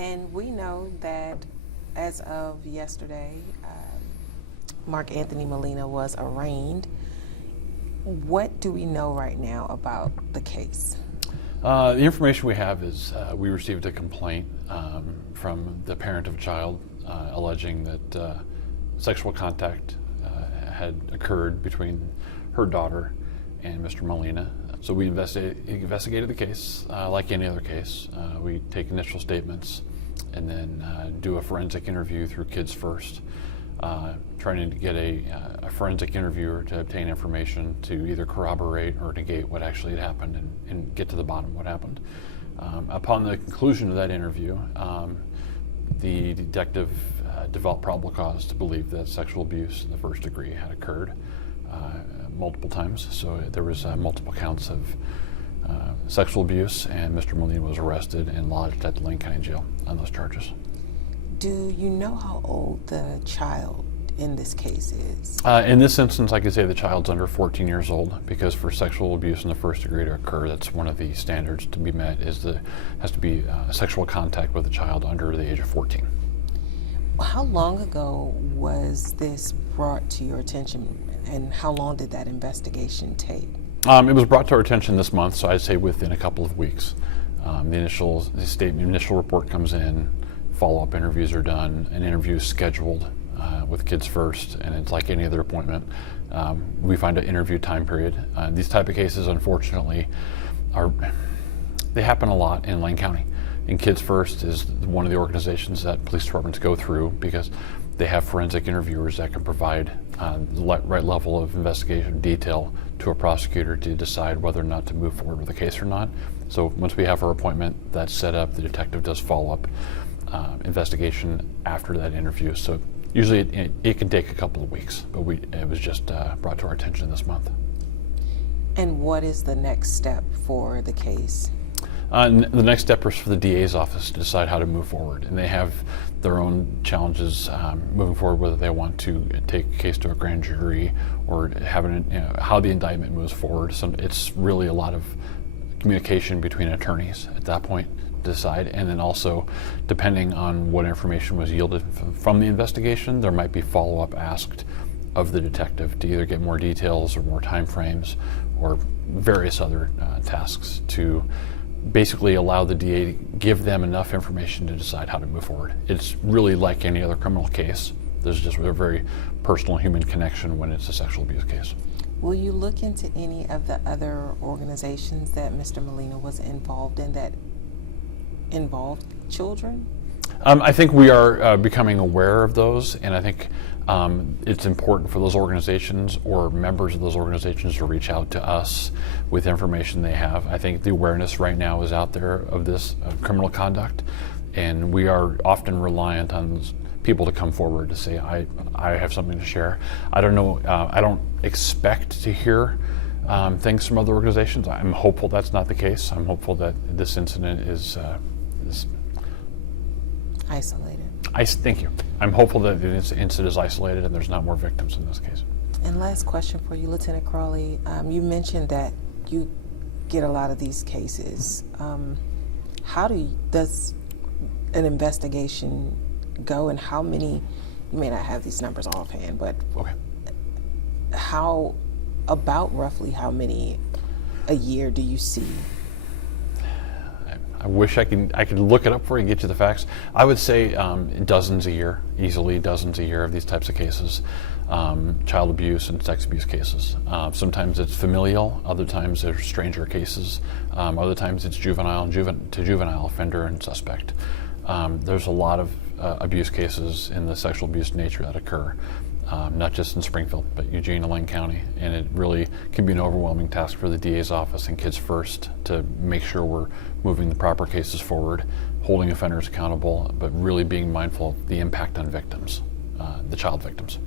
And we know that as of yesterday, Mark Anthony Molina was arraigned. What do we know right now about the case? The information we have is we received a complaint from the parent of a child alleging that sexual contact had occurred between her daughter and Mr. Molina. So we investigated the case like any other case. We take initial statements and then do a forensic interview through Kids First, trying to get a forensic interviewer to obtain information to either corroborate or negate what actually had happened and get to the bottom of what happened. Upon the conclusion of that interview, the detective developed probable cause to believe that sexual abuse in the first degree had occurred multiple times. So there was multiple counts of sexual abuse, and Mr. Molina was arrested and lodged at the Lane County Jail on those charges. Do you know how old the child in this case is? In this instance, I could say the child's under 14 years old, because for sexual abuse in the first degree to occur, that's one of the standards to be met, has to be sexual contact with a child under the age of 14. How long ago was this brought to your attention, and how long did that investigation take? It was brought to our attention this month, so I'd say within a couple of weeks. The initial report comes in, follow-up interviews are done, an interview is scheduled with Kids First, and it's like any other appointment. We find an interview time period. These type of cases, unfortunately, they happen a lot in Lane County. And Kids First is one of the organizations that police departments go through because they have forensic interviewers that can provide the right level of investigation detail to a prosecutor to decide whether or not to move forward with the case or not. So once we have our appointment that's set up, the detective does follow-up investigation after that interview. So usually it can take a couple of weeks, but it was just brought to our attention this month. And what is the next step for the case? The next step is for the DA's office to decide how to move forward, and they have their own challenges moving forward, whether they want to take a case to a grand jury or how the indictment moves forward. So it's really a lot of communication between attorneys at that point to decide, and then also depending on what information was yielded from the investigation, there might be follow-up asked of the detective to either get more details or more time frames or various other tasks to basically allow the DA to give them enough information to decide how to move forward. It's really like any other criminal case. There's just a very personal human connection when it's a sexual abuse case. Will you look into any of the other organizations that Mr. Molina was involved in that involved children? I think we are becoming aware of those, and I think it's important for those organizations or members of those organizations to reach out to us with information they have. I think the awareness right now is out there of this criminal conduct, and we are often reliant on people to come forward to say, I have something to share. I don't know, I don't expect to hear things from other organizations. I'm hopeful that's not the case. I'm hopeful that this incident is isolated. Thank you. I'm hopeful that the incident is isolated and there's not more victims in this case. And last question for you, Lieutenant Crawley. You mentioned that you get a lot of these cases. How does an investigation go, and how many, you may not have these numbers offhand, but okay, roughly how many a year do you see? I wish I could look it up for you and get you the facts. I would say dozens a year, easily dozens a year of these types of cases, child abuse and sex abuse cases. Sometimes it's familial, other times there's stranger cases, other times it's juvenile and juvenile offender and suspect. There's a lot of abuse cases in the sexual abuse nature that occur, not just in Springfield, but Eugene and Lane County, and it really can be an overwhelming task for the DA's office and Kids First to make sure we're moving the proper cases forward, holding offenders accountable, but really being mindful of the impact on victims, the child victims.